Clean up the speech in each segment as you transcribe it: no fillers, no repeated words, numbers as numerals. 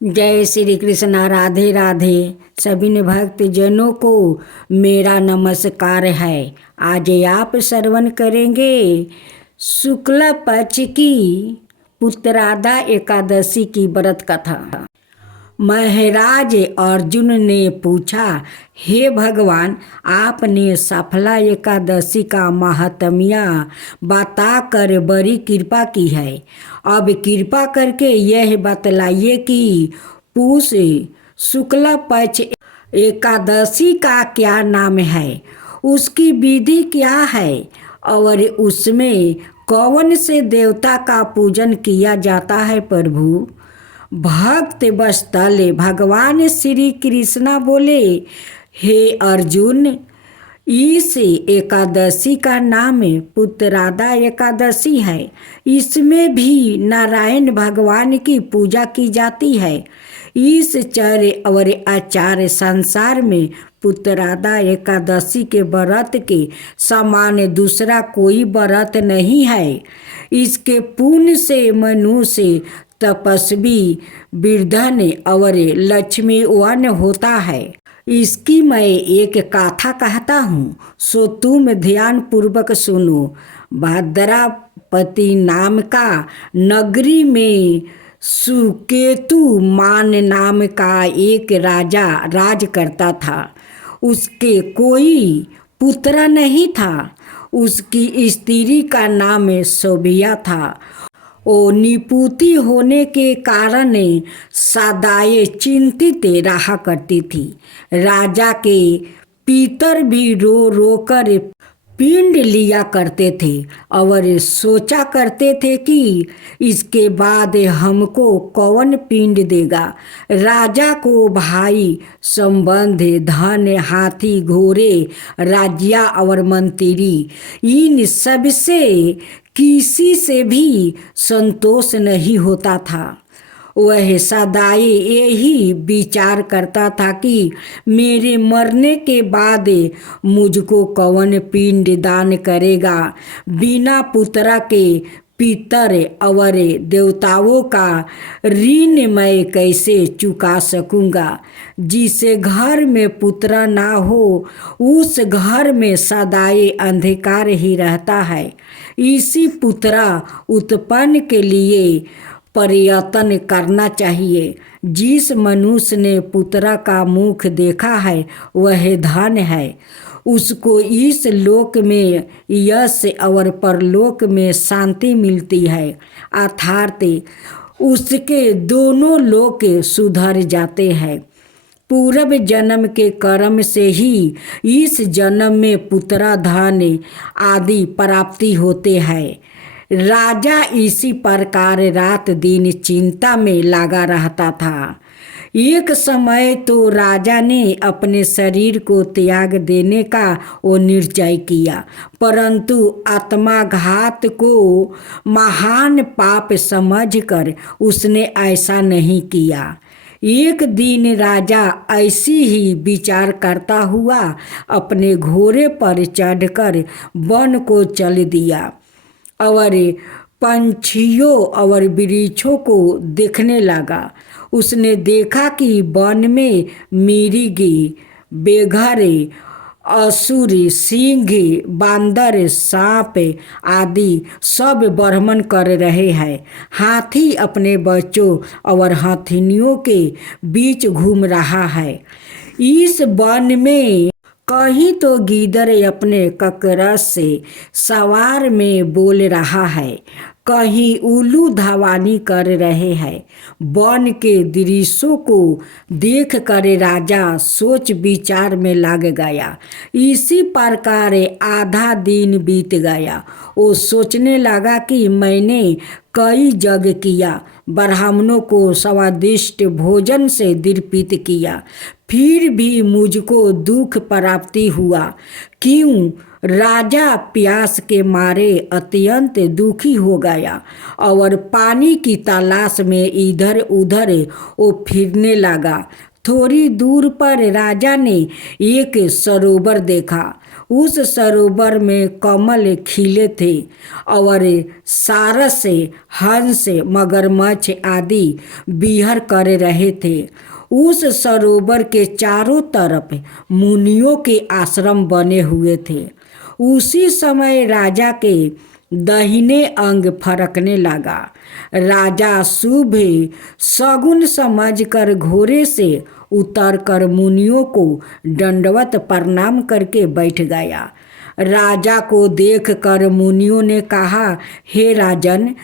जय श्री कृष्ण। राधे राधे। सभी ने भक्त जनों को मेरा नमस्कार है। आज आप श्रवण करेंगे शुक्ल पक्ष की उत्तराधा एकादशी की व्रत कथा। महाराज अर्जुन ने पूछा, हे भगवान, आपने सफला एकादशी का महात्म्य बताकर बड़ी कृपा की है। अब कृपा करके यह बतलाइए कि पूष शुक्ल पक्ष एकादशी का क्या नाम है, उसकी विधि क्या है और उसमें कौन से देवता का पूजन किया जाता है। प्रभु भक्त बस्तले भगवान श्री कृष्णा बोले, हे अर्जुन, इस एकादशी का नाम उत्तराधा एकादशी है। इसमें भी नारायण भगवान की पूजा की जाती है। इस चर और आचार संसार में उत्तराधा एकादशी के व्रत के समान दूसरा कोई व्रत नहीं है। इसके पुण्य से मनुष्य तपस्वी, वृद्धन और लक्ष्मीवान होता है। इसकी मैं एक गाथा कहता हूँ, सो तुम ध्यान पूर्वक सुनो। भद्रापति नाम का नगरी में सुकेतु मान नाम का एक राजा राज करता था। उसके कोई पुत्र नहीं था। उसकी स्त्री का नाम शोभिया था। वो निपुती होने के कारण सदाए चिंतित रहा करती थी। राजा के पितर भी रो रो कर पिंड लिया करते थे और सोचा करते थे कि इसके बाद हमको कौन पिंड देगा। राजा को भाई संबंध, धन, हाथी, घोड़े, राज्य और मंत्री, इन सब से किसी से भी संतोष नहीं होता था। वह सदाए यही विचार करता था कि मेरे मरने के बाद मुझको कौन पिंड दान करेगा। बिना पुत्र के पितर और देवताओं का ऋण मैं कैसे चुका सकूंगा। जिसे घर में पुत्र ना हो उस घर में सदाए अंधकार ही रहता है। इसी पुत्र उत्पन्न के लिए प्रयत्न करना चाहिए। जिस मनुष्य ने पुत्र का मुख देखा है वह धन है। उसको इस लोक में यश और परलोक में शांति मिलती है। अर्थात उसके दोनों लोक सुधर जाते हैं। पूर्व जन्म के कर्म से ही इस जन्म में पुत्र धन आदि प्राप्ति होते हैं। राजा इसी प्रकार रात दिन चिंता में लगा रहता था। एक समय तो राजा ने अपने शरीर को त्याग देने का वो निश्चय किया, परंतु आत्माघात को महान पाप समझकर उसने ऐसा नहीं किया। एक दिन राजा ऐसी ही विचार करता हुआ अपने घोड़े पर चढ़कर वन को चल दिया और पंछियों और वृक्षों को देखने लगा। उसने देखा कि वन में मिर्गी, बेघर, असुर, सिंह, बांदर, सांप आदि सब भ्रमण कर रहे हैं। हाथी अपने बच्चों और हथिनियों के बीच घूम रहा है। इस वन में कहीं तो गीदड़ अपने ककरस से सवार में बोल रहा है, कहीं उल्लू धवानी कर रहे हैं। वन के दृश्यों को देख कर राजा सोच विचार में लग गया। इसी प्रकार आधा दिन बीत गया। वो सोचने लगा कि मैंने कई जग किया, ब्राह्मणों को स्वादिष्ट भोजन से दीर्पित किया, फिर भी मुझको दुख प्राप्ति हुआ। क्यों? राजा प्यास के मारे अत्यंत दुखी हो गया और पानी की तलाश में इधर उधर वो फिरने लगा। थोड़ी दूर पर राजा ने एक सरोवर देखा। उस सरोवर में कमल खिले थे और सारस, हंस, मगरमच्छ आदि विहर कर रहे थे। उस सरोवर के चारों तरफ मुनियों के आश्रम बने हुए थे। उसी समय राजा के दाहिने अंग फरकने लगा। राजा शुभ शगुन समझकर घोड़े से उतरकर मुनियों को दंडवत प्रणाम करके बैठ गया। राजा को देखकर मुनियों ने कहा, हे राजन,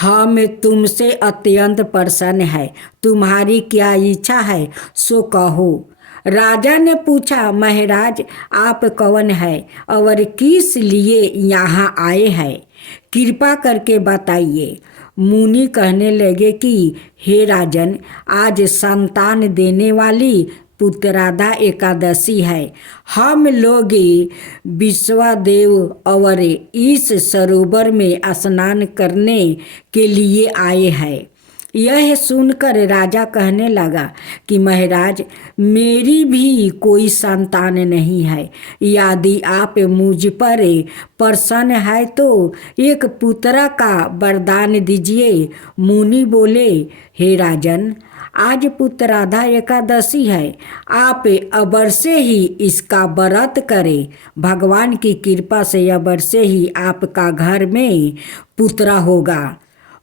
हम तुमसे अत्यंत प्रसन्न है। तुम्हारी क्या इच्छा है सो कहो। राजा ने पूछा, महाराज आप कौन है और किस लिए यहाँ आए हैं, कृपा करके बताइए। मुनि कहने लगे कि हे राजन, आज संतान देने वाली पुत्रादा एकादशी है। हम लोग विश्वादेव और इस सरोवर में स्नान करने के लिए आए हैं। यह सुनकर राजा कहने लगा कि महाराज, मेरी भी कोई संतान नहीं है। यदि आप मुझ पर प्रसन्न है तो एक पुत्र का वरदान दीजिए। मुनि बोले, हे राजन, आज पुत्रादा एकादशी है। आप अवश्य ही इसका व्रत करें। भगवान की कृपा से अवश्य ही आपका घर में पुत्र होगा।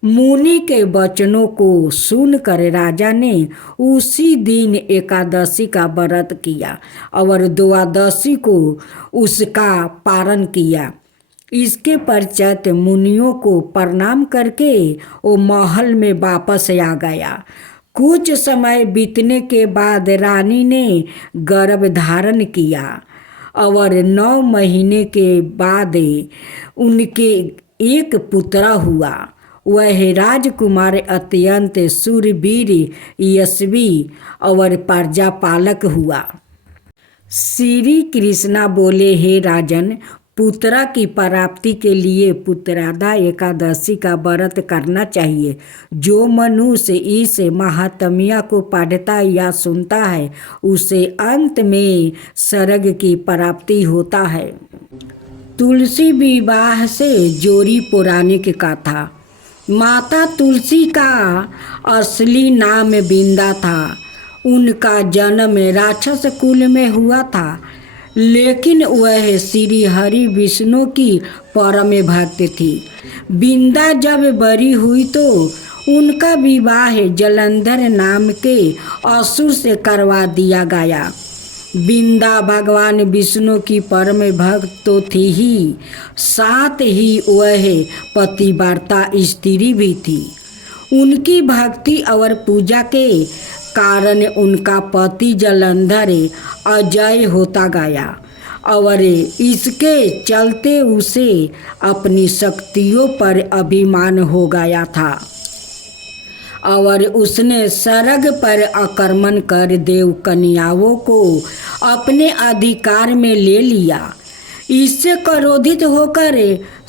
मुनि के वचनों को सुनकर राजा ने उसी दिन एकादशी का व्रत किया और द्वादशी को उसका पारण किया। इसके पश्चात मुनियों को प्रणाम करके वो महल में वापस आ गया। कुछ समय बीतने के बाद रानी ने गर्भ धारण किया और 9 महीने के बाद उनके एक पुत्र हुआ। वह राजकुमार अत्यंत शूरवीर, यशस्वी और प्रजापालक हुआ। श्री कृष्णा बोले, हे राजन, पुत्र की प्राप्ति के लिए पुत्रादा एकादशी का व्रत करना चाहिए। जो मनुष्य इस महात्म्य को पढ़ता या सुनता है उसे अंत में स्वर्ग की प्राप्ति होता है। तुलसी विवाह से जोड़ी पौराणिक कथा। माता तुलसी का असली नाम बिंदा था। उनका जन्म राक्षस कुल में हुआ था, लेकिन वह श्री हरि विष्णु की परम भक्त थी। बिंदा जब बड़ी हुई तो उनका विवाह जलंधर नाम के असुर से करवा दिया गया। बिंदा भगवान विष्णु की परम भक्त तो थी ही, साथ ही वह पतिव्रता स्त्री भी थी। उनकी भक्ति और पूजा के कारण उनका पति जलंधर अजय होता गया और इसके चलते उसे अपनी शक्तियों पर अभिमान हो गया था और उसने स्वर्ग पर आक्रमण कर देव कन्याओं को अपने अधिकार में ले लिया। इससे क्रोधित होकर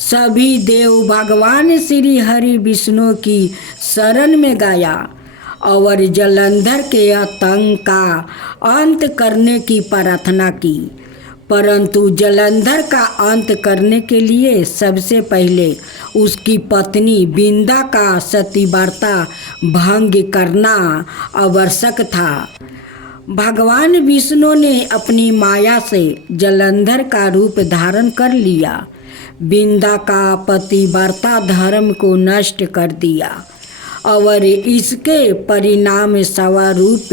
सभी देव भगवान श्री हरि विष्णु की शरण में गया और जलंधर के आतंक का अंत करने की प्रार्थना की। परंतु जलंधर का अंत करने के लिए सबसे पहले उसकी पत्नी बिंदा का सतीव्रता भंग करना आवश्यक था। भगवान विष्णु ने अपनी माया से जलंधर का रूप धारण कर लिया। बिंदा का पतिव्रता धर्म को नष्ट कर दिया और इसके परिणाम स्वरूप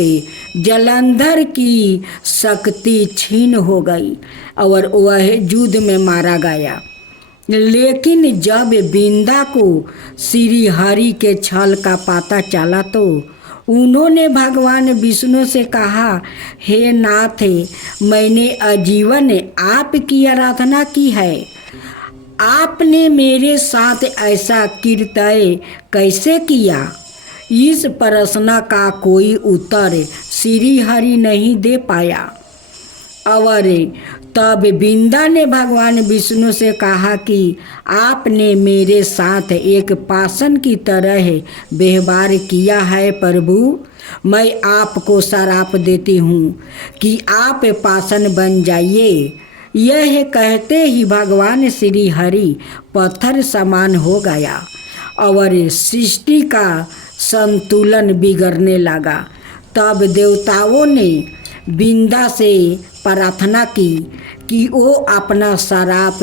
जलंधर की शक्ति छीन हो गई और वह युद्ध में मारा गया। लेकिन जब बिंदा को श्री हरि के छल का पता चला तो उन्होंने भगवान विष्णु से कहा, हे नाथ, मैंने आजीवन आपकी आराधना की है। आपने मेरे साथ ऐसा कृत्य कैसे किया? इस प्रश्न का कोई उत्तर श्री हरि नहीं दे पाया और तब बिंदा ने भगवान विष्णु से कहा कि आपने मेरे साथ एक पाषाण की तरह व्यवहार किया है प्रभु। मैं आपको श्राप देती हूँ कि आप पाषाण बन जाइए। यह कहते ही भगवान श्री हरि पत्थर समान हो गया और सृष्टि का संतुलन बिगड़ने लगा। तब देवताओं ने बिंदा से प्रार्थना की कि वो अपना श्राप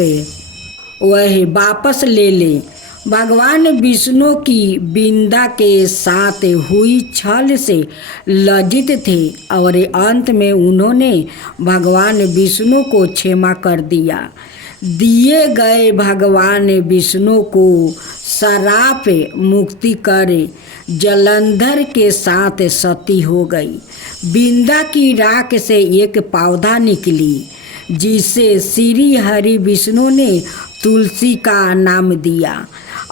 वह वापस ले ले। भगवान विष्णु की बिंदा के साथ हुई छल से लज्जित थे और अंत में उन्होंने भगवान विष्णु को क्षमा कर दिया। दिए गए भगवान विष्णु को श्राप मुक्ति कर जलंधर के साथ सती हो गई। बिंदा की राख से एक पौधा निकली जिसे श्री हरि विष्णु ने तुलसी का नाम दिया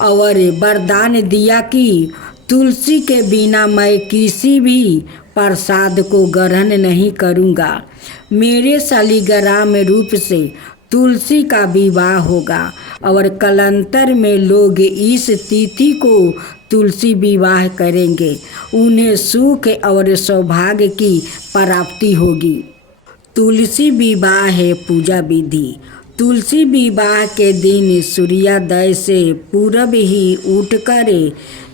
और वरदान दिया कि तुलसी के बिना मैं किसी भी प्रसाद को ग्रहण नहीं करूँगा। मेरे शालिग्राम रूप से तुलसी का विवाह होगा और कालांतर में लोग इस तिथि को तुलसी विवाह करेंगे। उन्हें सुख और सौभाग्य की प्राप्ति होगी। तुलसी विवाह है पूजा विधि। तुलसी विवाह के दिन सूर्योदय से पूर्व ही उठकर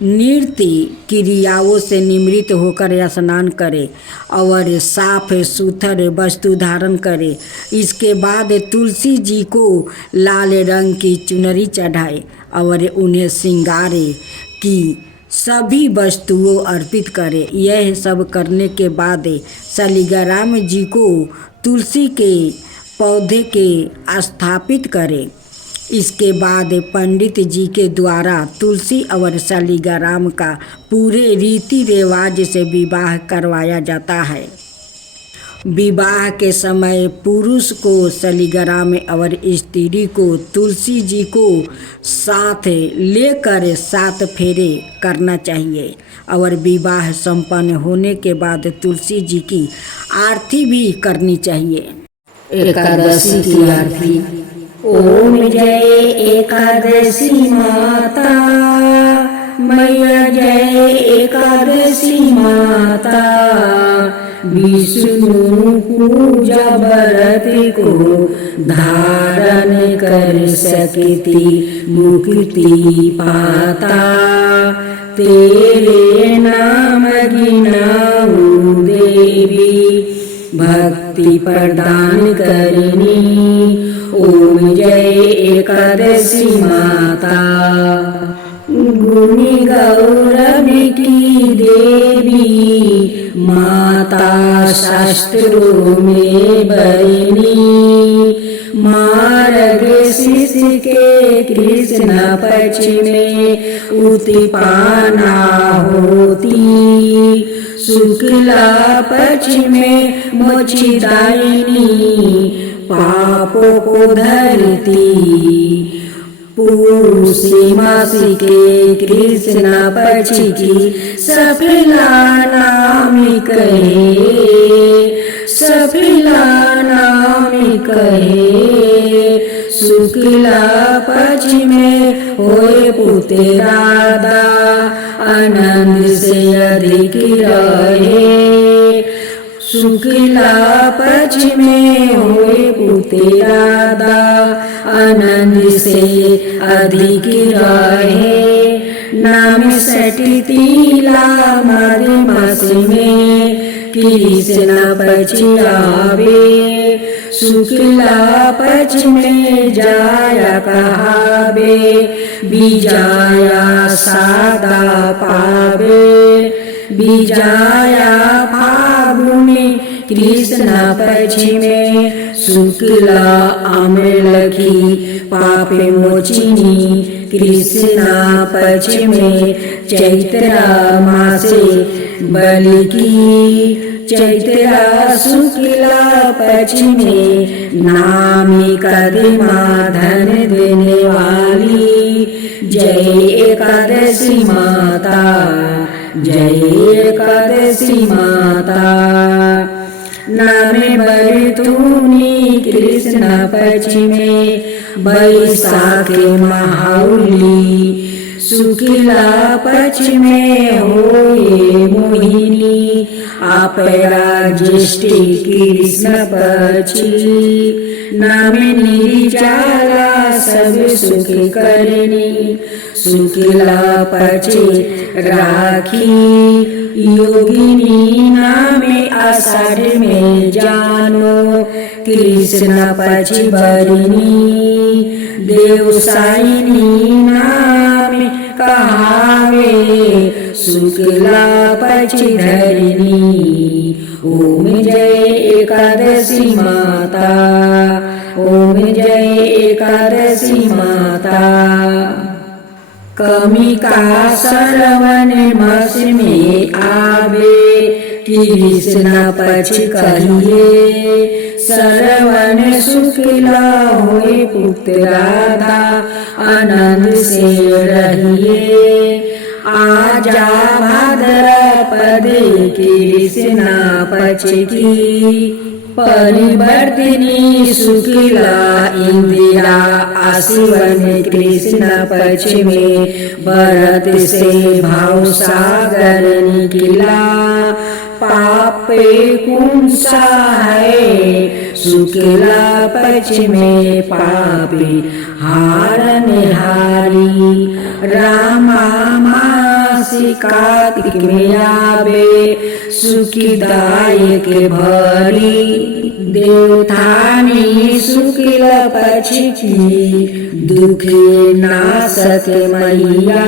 नृत्य क्रियाओं से निवृत्त होकर स्नान करे और साफ सुथर वस्तु धारण करे। इसके बाद तुलसी जी को लाल रंग की चुनरी चढ़ाए और उन्हें श्रृंगारे की सभी वस्तुओं अर्पित करे। यह सब करने के बाद शालिग्राम जी को तुलसी के पौधे के स्थापित करें। इसके बाद पंडित जी के द्वारा तुलसी और शालिग्राम का पूरे रीति रिवाज से विवाह करवाया जाता है। विवाह के समय पुरुष को शालिग्राम और स्त्री को तुलसी जी को साथ लेकर 7 फेरे करना चाहिए और विवाह संपन्न होने के बाद तुलसी जी की आरती भी करनी चाहिए। एकादशी की आरती। ओम जय एकादशी माता मैया, जय एकादशी माता। विष्णु पूजा व्रत को धारण कर सकती मुक्ति पाता। तेरे नाम गिनाऊं देवी, भक्ति प्रदान करनी। ओम जय एकादशी माता। गुणी गौरव की देवी माता, शास्त्रों में बरनी। मार्ग शीर्ष के कृष्ण पक्ष में उत्पन्ना होती। शुक्ला पक्ष में मोक्षदायिनी, पापों को धरती। पूर्णिमासी के कृष्ण पक्ष की सफला नाम कहे, सफला नाम कहे। शुक्ला पक्ष में होए पुत्र राधा, आनंद से अधिक रहे। शुक्ला पक्ष में होए पुत्र राधा, आनंद से अधिक रहे। नाम सटितीला माघ मास में कृष्ण पक्ष आवे। शुक्ला पक्ष में जाया कहावे, विजाया सादा पावे। विजाया फागुनी कृष्ण पक्ष में, शुक्ला आम्रलखी पाप मोचिनी कृष्ण पक्ष में। चैत्र मासे बलि की, चैत्र शुक्ला पक्ष में। नामी कदमा धन देने वाली, जय एकादशी माता, जय एकादशी माता। नामे बरतूनी कृष्ण पक्ष में, बैसाख महाउली। शुक्ला पक्ष में होए मोहिनी, अपरा ज्येष्ठी कृष्ण पक्षी। नाम निर्जला सब सुख करनी। शुक्ला पक्षे राखी योगिनी नाम आषाढ़ में जानो। कृष्ण पक्ष भरिणी देवसायिनी नाम कहावे। शुक्ला पक्ष धरिणी ओम जय एकादशी माता। ओम जय एकादशी माता। कमी का श्रवण मास में आवे। कृष्ण पक्ष कहिए श्रवण शुक्ला होए पुत्र राधा आनंद से रहिए। आजा भाद्रपद कृष्ण पक्ष की परिवर्तिनी शुक्ला इंदिरा आशिवन। कृष्ण पक्ष में भरत से भाव सागर निकला। पापे कुंसा है शुक्ला पक्ष में पापी हारन हारी। रामा मासी कार्तिक में आवे सुखदायक भरी। देवथानी शुक्ल पक्ष की दुखे नाशक मैया।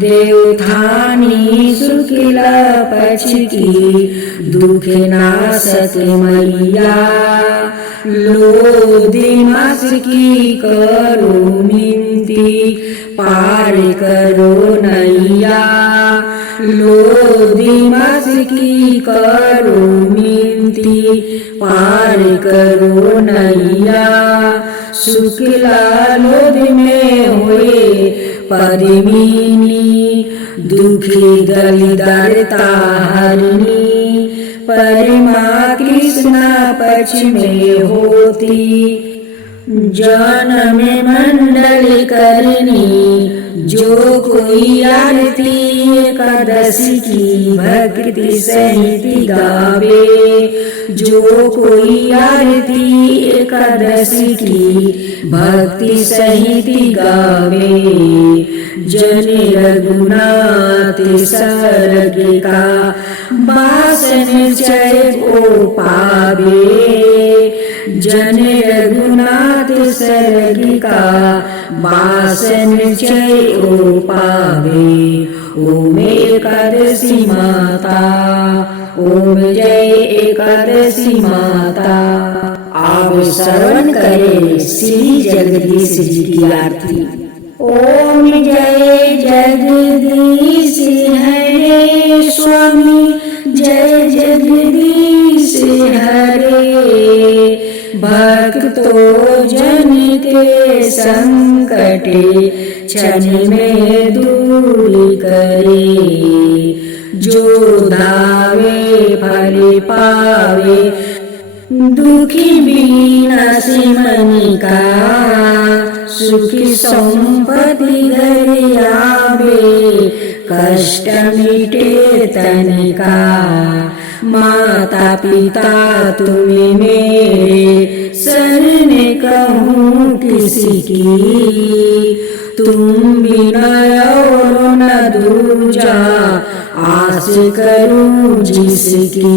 देवथानी शुक्ल पक्ष की दुखे नाशक मैया। लोधी मास की करो मिनती पार करो नैया। लोधी मास की करो मिनती पार करो नैया। शुक्ला लोध में हुए परिमिनी दुखी दलिदरता हरिणी। परमा कृष्ण पक्ष में होती जन्म मंडल करनी। जो कोई आरती एकादशी की भक्ति सहित गावे। जो कोई आरती एकादशी की भक्ति सहित गावे। जन रघुनाथ सर्ग का वासन जय को पावे। जन रघुनाथ सर्ग का वासन जय ओ पावे। ओम एकादशी माता। ओम जय एकादशी माता। आप श्रवण करें श्री जगदीश जी की आरती। ओम जय जगदीश हरे स्वामी। जय जगदीश हरे। भक्तों जन के संकट क्षण में दूर करे। जो धावे फल पावे दुखी विनाशी मन का। सुखी संपत्ति घर आवे कष्ट मिटे तन का। माता पिता तुम्हें मेरे शरण कहूँ किसी की। तुम बिना और न दूजा आस करूं जिसकी।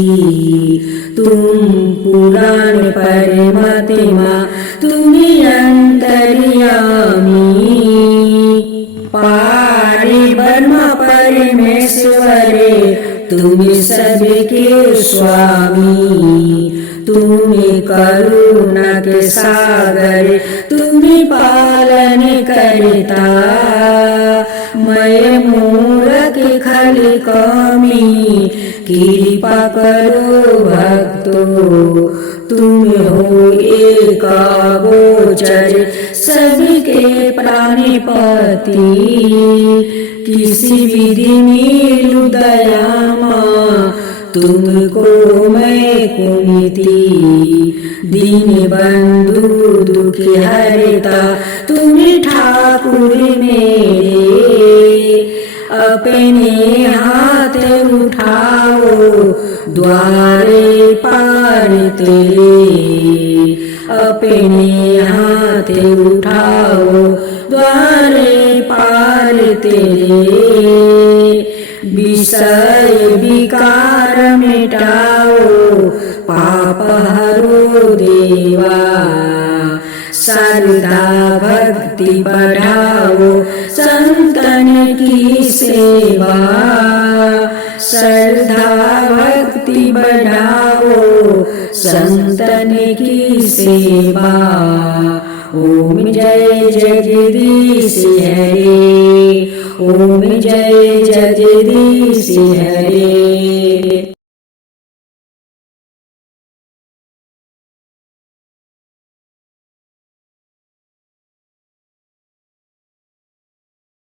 तुम पुराण परमात्मा तुम्ही अंतर्यामी। पारे ब्रह्म परमेश्वरे तुम सबके स्वामी। तुम्हें करुणा के सागर तुम्हें पालन करता। मैं मूर्ख खल कमी कृपा करो भक्तों। तुम हो एक गोचर सबके प्राणपति। किसी विधि मिलू दयामा तुमको मैं कुमिति। दीन बंधु दुख हरता तुम ठाकुर मेरे। अपने हाथ उठाओ द्वारे पार तेरे। अपने हाथ उठाओ द्वारे पार तेरे विषय विकार मिटाओ पाप हरो देवा श्रद्धा भक्ति बढ़ाओ संतन की सेवा श्रद्धा भक्ति बढ़ाओ संतन की सेवा ओम जय जगदीश हरे ओम जय जगदीश हरे।